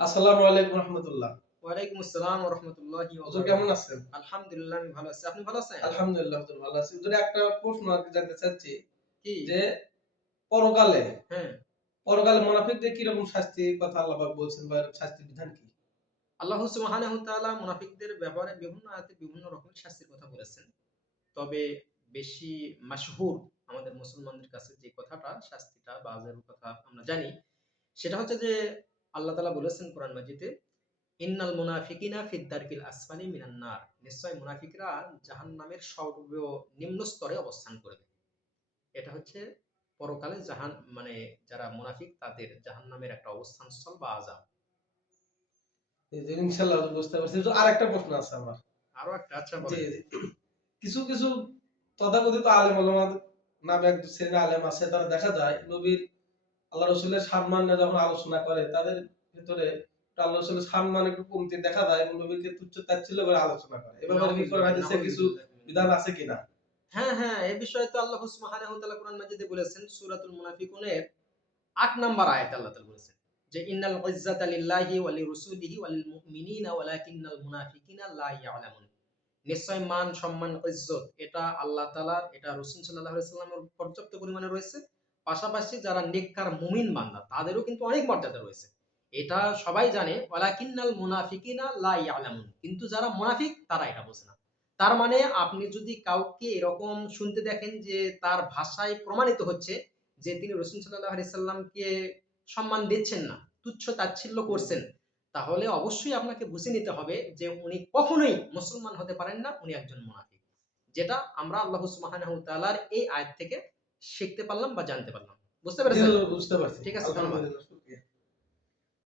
আসসালামু আলাইকুম রহমতুল্লাহ। ওয়ালাইকুম আসসালাম ওয়া রাহমাতুল্লাহি ওয়া বারাকাতুহু। কেমন আছেন আলহামদুলিল্লাহ আমি ভালো আছি। আপনি ভালো আছেন? আলহামদুলিল্লাহ হুজুর ভালো আছি। হুজুর একটা প্রশ্ন আর জানতে চাচ্ছি কি? যে পরকালে হ্যাঁ। পরকালে মুনাফিকদের কি রকম শাস্তি কথা আল্লাহ পাক বলছেন বা এর শাস্তির বিধান কি? আল্লাহ সুবহানাহু তাআলা মুনাফিকদের ব্যাপারে বিভিন্ন আয়াতে বিভিন্ন রকমের শাস্তির কথা বলেছেন। তবে বেশি মাশহুর আমাদের মুসলমানদের কাছে যে কথাটা শাস্তিটা বা কথা আমরা জানি সেটা হচ্ছে যে আল্লাহ তাআলা বলেছেন কোরআন মাজিদে ইন্নাল মুনাফিকিনা ফিদ দারকিল আসফালি মিনান নার। নিশ্চয় মুনাফিকরা জাহান্নামের সর্বনিম্ন স্তরে অবস্থান করবে। এটা হচ্ছে পরকালে জাহান মানে যারা মুনাফিক তাদের জাহান্নামের একটা অবস্থান স্থল বা ইনশাআল্লাহ বুঝতে পারছি হুজুর আরেকটা প্রশ্ন আছে আমার। আরও একটা আচ্ছা কিছু কিছু তথাকথিত আলেম ওলামা নামে এক শ্রেণির আলেম আছে তারা দেখা যায় নবীর আল্লাহ রসুলের সম্মান যখন আলোচনা করে তাদের ভিতরে একটু আল্লাহ রসুলের সম্মান একটু কমতি দেখা যায় এবং নবীকে তুচ্ছ তাচ্ছিল্য করে আলোচনা করে। এ ব্যাপারে কি কোরআন হাদিসে কিছু বিধান আছে কিনা? হ্যাঁ হ্যাঁ এই বিষয়ে তো আল্লাহ সুবহানাহু ওয়া তাআলা কোরআন মাজিদে বলেছেন সূরাতুল মুনাফিকুনের 8 নম্বর আয়াতে আল্লাহ তাআলা বলেছেন যে ইন্নাল ইজ্জাতা লিল্লাহি ওয়া লিরাসূলিহি ওয়া লিল মুমিনিনা ওয়ালাকিন্নাল মুনাফিকিনা লা ইয়ালামুন। নিশ্চয় মান সম্মান ইজ্জত এটা আল্লাহ তাআলার এটা রাসূল সাল্লাল্লাহু আলাইহি সাল্লামের পর্যাপ্ত পরিমাণে রয়েছে। পাশাপাশি যারা নেককার মুমিন বান্দা তাদেরও কিন্তু অনেক মর্যাদা রয়েছে। এটা সবাই জানে ওয়ালাকিন্নাল মুনাফিকিনা লা ইয়ালামুন। কিন্তু যারা মুনাফিক তারা এটা বোঝে না। তার মানে আপনি যদি কাউকে এরকম শুনতে দেখেন যে তার ভাষায় প্রমাণিত হচ্ছে যে তিনি রসুল সাল্লাহ আলি সাল্লামকে সম্মান দিচ্ছেন না তুচ্ছ তাচ্ছিল্য করছেন তাহলে অবশ্যই আপনাকে বুঝে নিতে হবে যে উনি কখনোই মুসলমান হতে পারেন না উনি একজন মুনাফিক। যেটা আমরা আল্লাহ সুবহানাহু তাআলার এই আয়াত থেকে শিখতে পারলাম বা জানতে পারলাম। বুঝতে পেরেছেন? বুঝতে পারছি। ঠিক আছে, ধন্যবাদ।